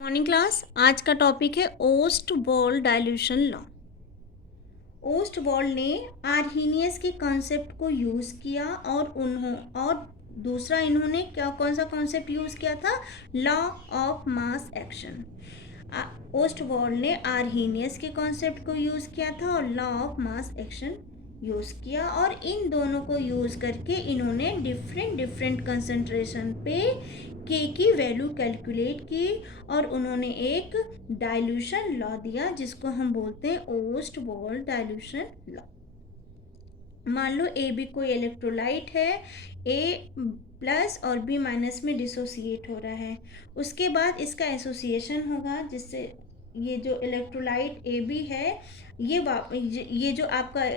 Morning class. आज का topic है ओस्टवॉल्ड डाइल्यूशन लॉ। ओस्टवॉल्ड ने आर्हीनियस के कॉन्सेप्ट को यूज़ किया और दूसरा इन्होंने कौन सा कॉन्सेप्ट यूज़ किया था? Law of mass action. Ostwald ने आर्हीनियस के कॉन्सेप्ट को यूज़ किया था और law of mass action use किया, और इन दोनों को यूज़ करके इन्होंने डिफरेंट कंसंट्रेशन पे के की वैल्यू कैलकुलेट की और उन्होंने एक डाइल्यूशन लॉ दिया जिसको हम बोलते हैं ओस्टवॉल्ड डाइल्यूशन लॉ। मान लो ए बी कोई इलेक्ट्रोलाइट है, ए प्लस और बी माइनस में डिसोसिएट हो रहा है। उसके बाद इसका एसोसिएशन होगा जिससे ये जो इलेक्ट्रोलाइट ए बी है ये जो आपका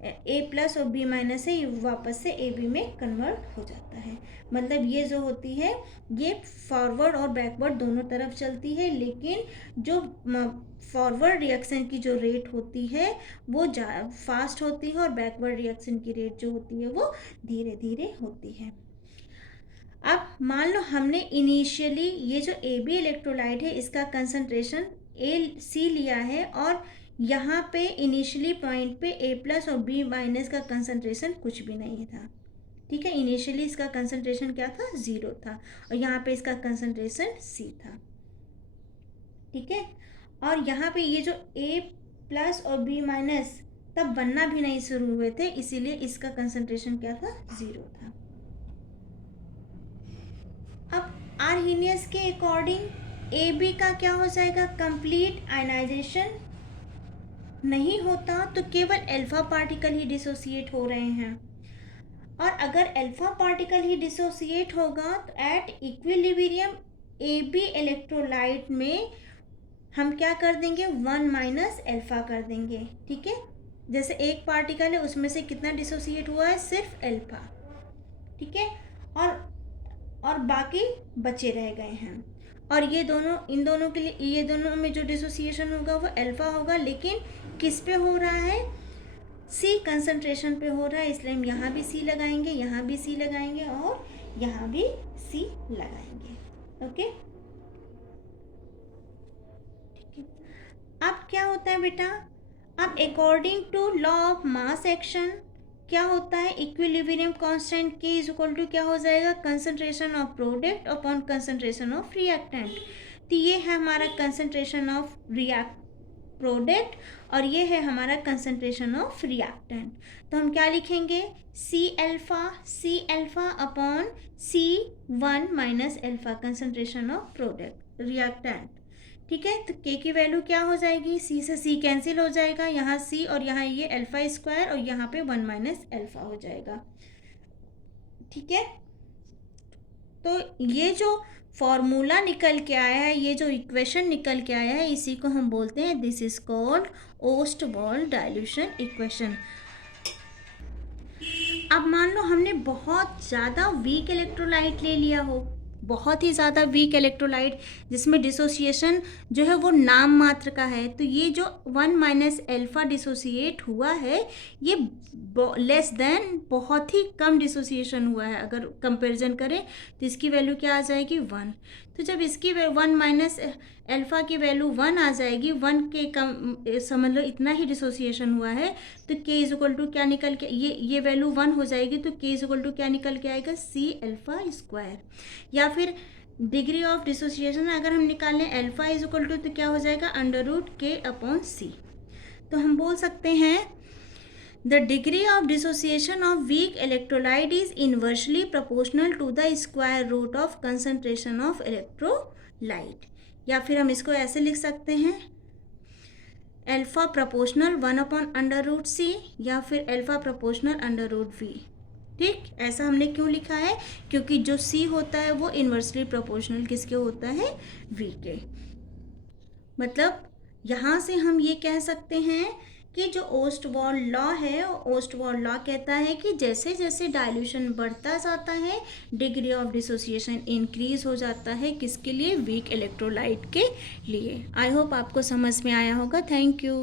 ए प्लस और बी माइनस है ये वापस से ए बी में कन्वर्ट हो जाता है। मतलब ये जो होती है ये फॉरवर्ड और बैकवर्ड दोनों तरफ चलती है, लेकिन जो फॉरवर्ड रिएक्शन की जो रेट होती है वो फास्ट होती है और बैकवर्ड रिएक्शन की रेट जो होती है वो धीरे धीरे होती है। अब मान लो हमने इनिशियली ये जो ए बी इलेक्ट्रोलाइट है इसका कंसंट्रेशन सी लिया है और यहाँ पे इनिशियली पॉइंट पे ए प्लस और बी माइनस का कंसंट्रेशन कुछ भी नहीं था। ठीक है, इनिशियली इसका कंसंट्रेशन क्या था? 0 था, और यहाँ पे इसका कंसंट्रेशन सी था। ठीक है, और यहाँ पे ये जो ए प्लस और बी माइनस तब बनना भी नहीं शुरू हुए थे, इसीलिए इसका कंसंट्रेशन क्या था? 0 था। अब आर्हीनियस के अकॉर्डिंग ए बी का क्या हो जाएगा? कंप्लीट आयनाइजेशन नहीं होता, तो केवल अल्फा पार्टिकल ही डिसोसिएट हो रहे हैं, और अगर अल्फा पार्टिकल ही डिसोसिएट होगा तो at equilibrium A B electrolyte में हम क्या कर देंगे? 1 माइनस अल्फा कर देंगे। ठीक है, जैसे एक पार्टिकल है उसमें से कितना डिसोसिएट हुआ है? सिर्फ अल्फा। ठीक है, और बाकी बचे रह गए हैं, और इन दोनों के लिए ये दोनों में जो डिसोसिएशन होगा वो अल्फा होगा, लेकिन किस पे हो रहा है? सी कंसंट्रेशन पे हो रहा है, इसलिए हम यहाँ भी सी लगाएंगे, यहाँ भी सी लगाएंगे और यहाँ भी सी लगाएंगे। ओके, ठीक है। अब क्या होता है बेटा? अब according to law of mass action क्या होता है? Equilibrium constant K is equal to क्या हो जाएगा? Concentration of product upon concentration of reactant. तो ये है हमारा कंसंट्रेशन ऑफ प्रोडक्ट और ये है हमारा कंसंट्रेशन ऑफ रिएक्टेंट। तो हम क्या लिखेंगे? C alpha upon C 1 minus alpha, concentration of product reactant. ठीक है, तो के की वैल्यू क्या हो जाएगी? सी से सी कैंसिल हो जाएगा, यहाँ सी और यहाँ ये अल्फा स्क्वायर और यहाँ पे 1 माइनस अल्फा हो जाएगा। ठीक है, तो ये जो फॉर्मूला निकल के आया है, ये जो इक्वेशन निकल के आया है, इसी को हम बोलते हैं this is called Ostwald dilution equation. अब मान लो हमने बहुत ज़्यादा वीक इलेक्ट्रोलाइट ले लिया हो, बहुत ही ज़्यादा वीक इलेक्ट्रोलाइट जिसमें डिसोसिएशन जो है वो नाम मात्र का है, तो ये जो 1 माइनस अल्फा डिसोसिएट हुआ है ये लेस देन बहुत ही कम डिसोसिएशन हुआ है। अगर कंपैरिजन करें तो इसकी वैल्यू क्या आ जाएगी? 1। तो जब इसकी 1 माइनस अल्फा की वैल्यू 1 आ जाएगी, 1 के कम समझ लो इतना ही डिसोसिएशन हुआ है, तो के इज इक्वल टू क्या निकल के ये वैल्यू 1 हो जाएगी, तो के इज इक्वल टू क्या निकल के आएगा? C alpha square. या फिर डिग्री ऑफ डिसोसिएशन अगर हम निकालें अल्फा इज इक्वल टू तो क्या हो जाएगा? अंडर रूट के अपॉन सी। तो हम बोल सकते हैं the degree of dissociation of weak electrolyte is inversely proportional to the square root of concentration of electrolyte. या फिर हम इसको ऐसे लिख सकते हैं alpha proportional 1 upon under root C, या फिर alpha proportional under root V. ठीक, ऐसा हमने क्यों लिखा है? क्योंकि जो सी होता है वो इन्वर्सली प्रोपोर्शनल किसके होता है? वी के। मतलब यहाँ से हम ये कह सकते हैं कि जो ओस्टवॉल्ड लॉ है, ओस्टवॉल्ड लॉ कहता है कि जैसे जैसे डाइल्यूशन बढ़ता जाता है डिग्री ऑफ डिसोसिएशन इंक्रीज हो जाता है। किसके लिए? वीक इलेक्ट्रोलाइट के लिए। आई होप आपको समझ में आया होगा। Thank you.